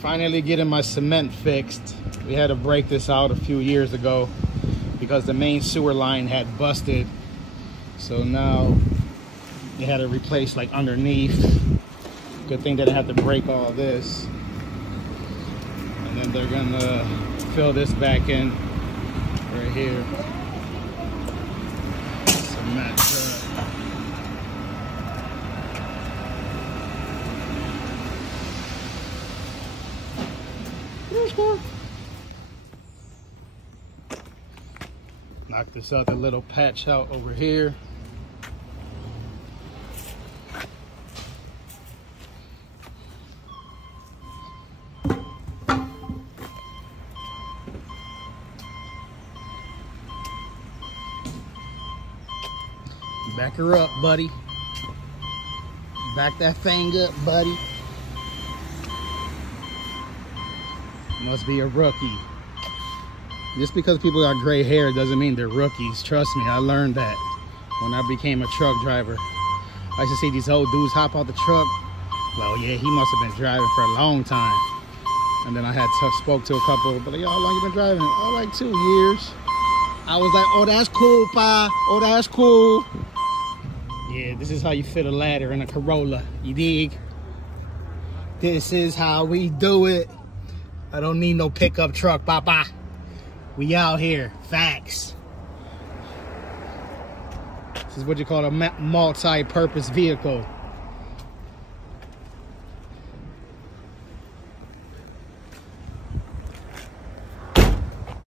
Finally getting my cement fixed. We had to break this out a few years ago because the main sewer line had busted. So now they had to replace like underneath. Good thing they didn't have to break all this. And then they're gonna fill this back in right here. Cement. Knock this other little patch out over here. Back her up, buddy. Back that thing up, buddy. Must be a rookie. Just because people got gray hair doesn't mean they're rookies. Trust me, I learned that when I became a truck driver. I used to see these old dudes hop out the truck. Well, yeah, he must have been driving for a long time. And then I had spoke to a couple, but like, yo, how long you been driving? Oh, like 2 years. I was like, oh, that's cool, pa. Oh, that's cool. Yeah, this is how you fit a ladder in a Corolla. You dig? This is how we do it. I don't need no pickup truck, papa. We out here. Facts. This is what you call a multi-purpose vehicle.